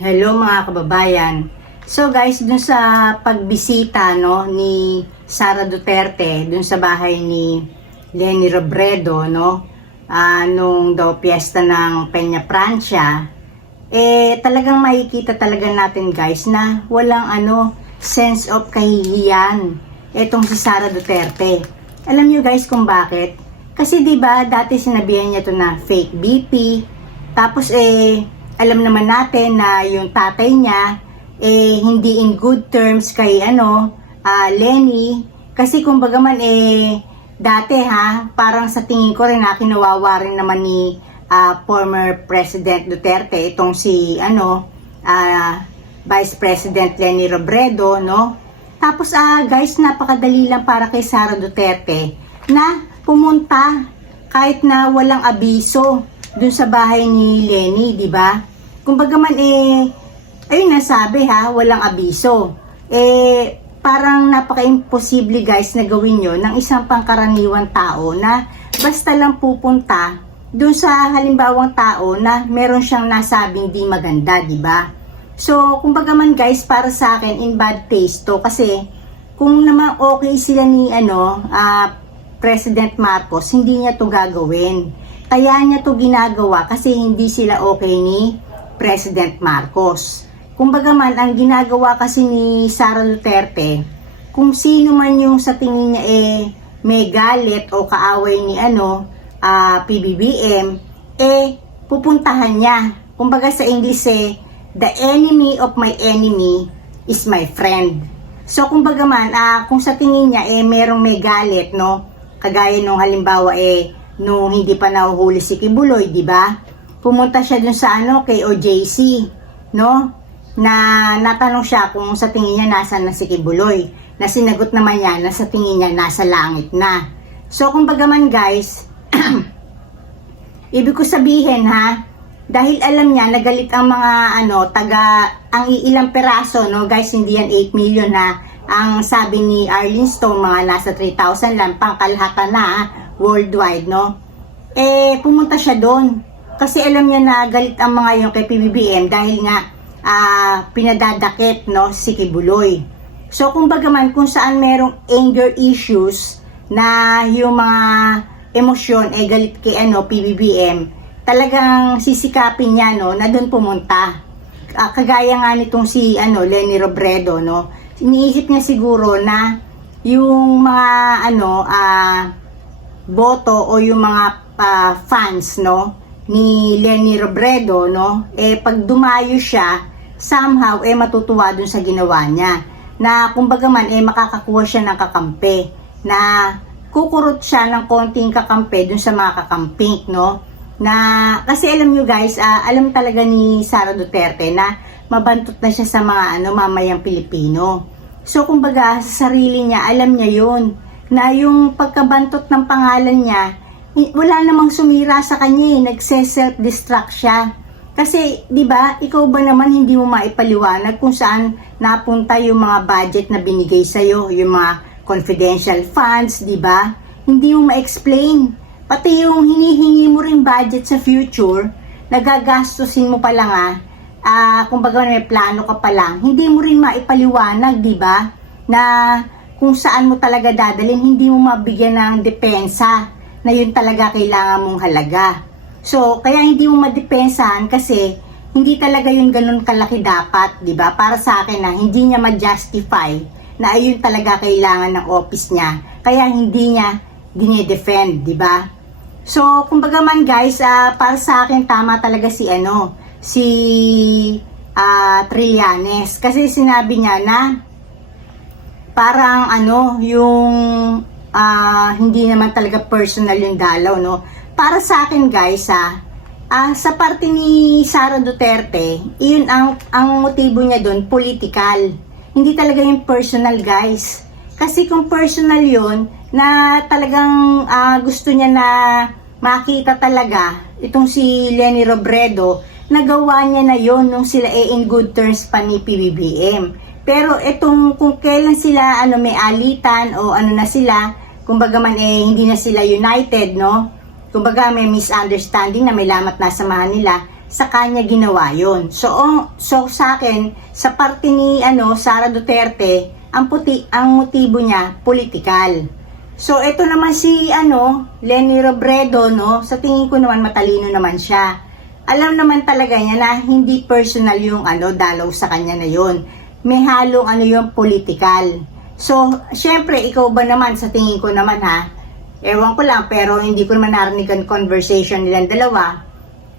Hello mga kababayan. So guys, dun sa pagbisita no ni Sara Duterte dun sa bahay ni Lenny Robredo no ah, nung daw piyesta ng Peña Francia eh talagang makikita talaga natin guys na walang ano sense of kahihiyan etong si Sara Duterte. Alam niyo guys kung bakit? Kasi 'di ba dati sinabihan niya to na fake BP tapos eh alam naman natin na yung tatay niya eh hindi in good terms kay ano ah, Lenny kasi kumbaga man eh dati ha parang sa tingin ko rin ha kinawawa rin naman ni ah, former President Duterte itong si ano ah, Vice President Lenny Robredo no tapos ah guys napakadali lang para kay Sara Duterte na pumunta kahit na walang abiso dun sa bahay ni Lenny, di ba? Kumbaga man eh, ayun nasabi ha, walang abiso. Eh, parang napaka-imposible guys na gawin nyo ng isang pangkaraniwang tao na basta lang pupunta dun sa halimbawang tao na meron siyang nasabing di maganda, di ba? So, kumbaga man guys, para sa akin, in bad taste to kasi kung naman okay sila ni ano, ah, President Marcos, hindi niya to gagawin. Kaya niya to ginagawa kasi hindi sila okay ni President Marcos. Kumbaga man, ang ginagawa kasi ni Sara Duterte, kung sino man yung sa tingin niya eh may galit o kaaway ni ano, ah, PBBM, eh pupuntahan niya. Kumbaga sa English eh, the enemy of my enemy is my friend. So kumbaga man, ah, kung sa tingin niya eh merong may galit, no? Kagaya nung halimbawa eh nung hindi pa nahuhuli si Kibuloy, di ba? Pumunta siya dun sa ano kay OJC, no? Na natanong siya kung sa tingin niya nasa na si Kibuloy. Na sinagot naman niya na sa tingin niya nasa langit na. So kumbaga man guys, ibig ko sabihin ha, dahil alam niya nagalit ang mga ano taga ang iilang peraso no guys hindi yan 8 million ha ang sabi ni Arlene Stone mga nasa 3,000 lang pangkalahatan na worldwide no eh pumunta siya doon kasi alam niya na galit ang mga yung kay PBBM dahil nga ah, pinadadakip no si Kibuloy so kung bagaman kung saan merong anger issues na yung mga emosyon eh galit kay ano PBBM talagang sisikapin niya no na doon pumunta. Ah, kagaya nga nitong si ano Lenny Robredo no. Iniisip niya siguro na yung mga ano ah boto o yung mga ah, fans no ni Lenny Robredo no? Eh pag dumayo siya somehow eh matutuwa dun sa ginawa niya. Na kumbaga man eh makakakuha siya ng kakampi. Na kukurot siya ng konting kakampi dun sa mga kakamping no? Na kasi alam nyo guys ah, alam talaga ni Sara Duterte na mabantot na siya sa mga ano mamayang Pilipino. So kumbaga sa sarili niya alam niya yun. Na yung pagkabantot ng pangalan niya, wala namang sumira sa kanya eh, nagse-self-destruct siya. Kasi, di ba, ikaw ba naman hindi mo maipaliwanag kung saan napunta yung mga budget na binigay sa'yo, yung mga confidential funds, di ba? Hindi mo ma-explain. Pati yung hinihingi mo rin budget sa future, nagagastusin mo pa lang ah, ah, kumbaga may plano ka pa lang, hindi mo rin maipaliwanag, di ba? Na kung saan mo talaga dadalhin, hindi mo mabigyan ng depensa na yun talaga kailangan mong halaga. So, kaya hindi mo madepensahan kasi hindi talaga yun ganun kalaki dapat, di ba? Para sa akin na hindi niya ma-justify na ayun talaga kailangan ng office niya. Kaya hindi niya dinedefend, di ba? So, kumbaga man guys, ah, para sa akin tama talaga si ano, si ah, Trillanes. Kasi sinabi niya na parang ano, yung ah, hindi naman talaga personal yung dalaw, no? Para sa akin, guys, ah, ah, sa parte ni Sara Duterte, iyon ang, ang motibo niya doon, political. Hindi talaga yung personal, guys. Kasi kung personal yun, na talagang ah, gusto niya na makita talaga itong si Lenny Robredo, nagawa niya na yon nung sila eh in good terms pa ni PBBM. Pero itong kung kailan sila ano may alitan o ano na sila, kumbaga man eh hindi na sila united, no? Kumbaga may misunderstanding na may lamat na samahan nila. sa kanya ginawa yon. So, oh, so sa akin, sa parte ni ano, Sara Duterte, ang puti ang motibo niya politikal. So, ito naman si ano, Lenny Robredo, no? Sa tingin ko naman matalino naman siya. Alam naman talaga niya na hindi personal yung ano, dalaw sa kanya na yon. May halong ano yung political. So, syempre, ikaw ba naman, sa tingin ko naman ha, ewan ko lang, pero hindi ko naman narinig ang conversation nilang dalawa.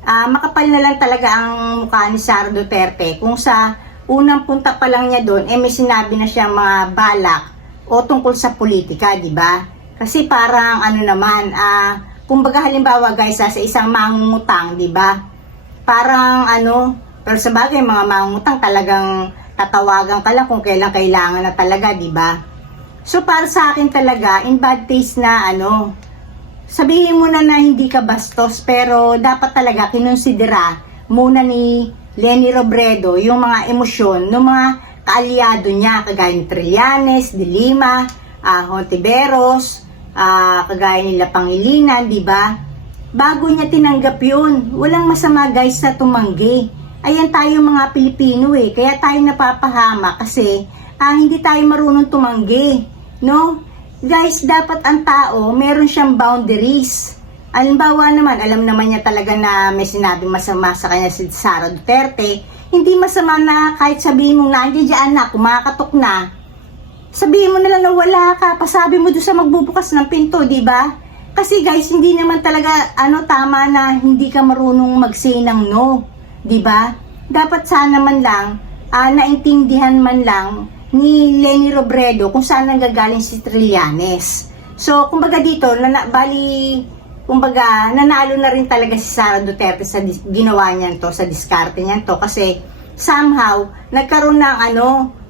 Ah, makapal na lang talaga ang mukha ni Sara Duterte kung sa unang punta pa lang niya doon, eh may sinabi na siya mga balak o tungkol sa politika, di ba? Kasi parang ano naman, ah, kumbaga halimbawa guys, ah, sa isang mangungutang, di ba? Parang ano, pero sa bagay, mga mangungutang talagang tatawagan ka lang kung kailan kailangan na talaga, di ba? So para sa akin talaga, in bad taste na ano, sabihin mo na na hindi ka bastos pero dapat talaga kinonsidera muna ni Lenny Robredo yung mga emosyon ng mga kaalyado niya kagaya ni Trillanes, De Lima, uh, Hontiveros, ah, kagaya nila Pangilinan, di ba? Bago niya tinanggap yun, walang masama guys sa tumanggi. Ayan tayo mga Pilipino eh, kaya tayo napapahama kasi ah, hindi tayo marunong tumanggi, no? guys, dapat ang tao, meron siyang boundaries. Alimbawa naman, alam naman niya talaga na may sinabi masama sa kanya si Sara Duterte. Hindi masama na kahit sabihin mong nandiyan dyan na, kumakatok na. Sabihin mo na lang na wala ka, pasabi mo doon sa magbubukas ng pinto, di ba? Kasi guys, hindi naman talaga ano tama na hindi ka marunong mag-say ng no, di ba? Dapat sana man lang, ah, naintindihan man lang ni Lenny Robredo kung saan nanggagaling si Trillanes. So, kumbaga dito, nana, bali, kumbaga, nanalo na rin talaga si Sara Duterte sa ginawa niyan to, sa diskarte niyan to, kasi somehow, nagkaroon ng ano,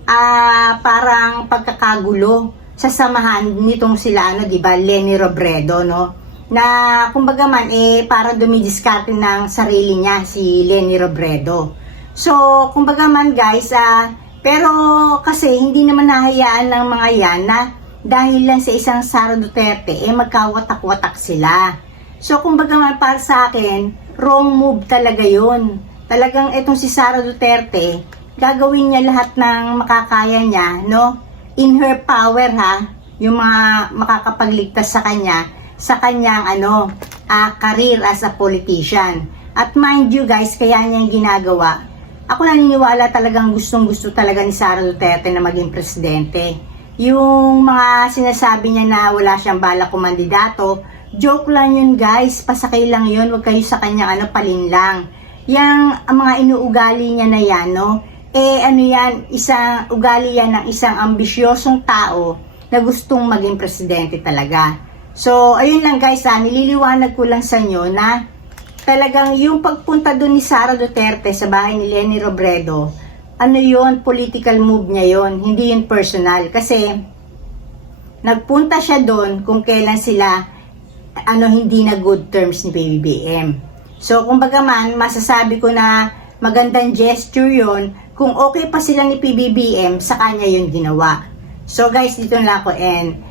ah, parang pagkakagulo sa samahan nitong sila, ano, di ba, Lenny Robredo, no? Na, kumbaga man, eh, para dumidiskarte ng sarili niya, si Lenny Robredo. So, kumbaga man, guys, ah, pero kasi hindi naman nahayaan ng mga yan na dahil lang sa isang Sara Duterte, eh magkawatak-watak sila. So kumbaga man para sa akin, wrong move talaga yun. Talagang itong si Sara Duterte, gagawin niya lahat ng makakaya niya, no? In her power ha, yung mga makakapagligtas sa kanya, sa kanyang ano, ah, career as a politician. At mind you guys, kaya niya yung ginagawa, ako naniniwala talagang gustong gusto talaga ni Sara Duterte na maging presidente. Yung mga sinasabi niya na wala siyang balak kumandidato, joke lang yun guys, pasakay lang yun, wag kayo sa kanya ano, palin lang. Yang ang mga inuugali niya na yan, no? Eh ano yan, isang ugali yan ng isang ambisyosong tao na gustong maging presidente talaga. So, ayun lang guys ha, nililiwanag ko lang sa inyo na talagang yung pagpunta doon ni Sara Duterte sa bahay ni Lenny Robredo, ano yon political move niya yon hindi yun personal. Kasi, nagpunta siya doon kung kailan sila, ano, hindi na good terms ni BBM. So, kumbaga man, masasabi ko na magandang gesture yon kung okay pa sila ni PBBM, sa kanya yun ginawa. So, guys, dito na ako and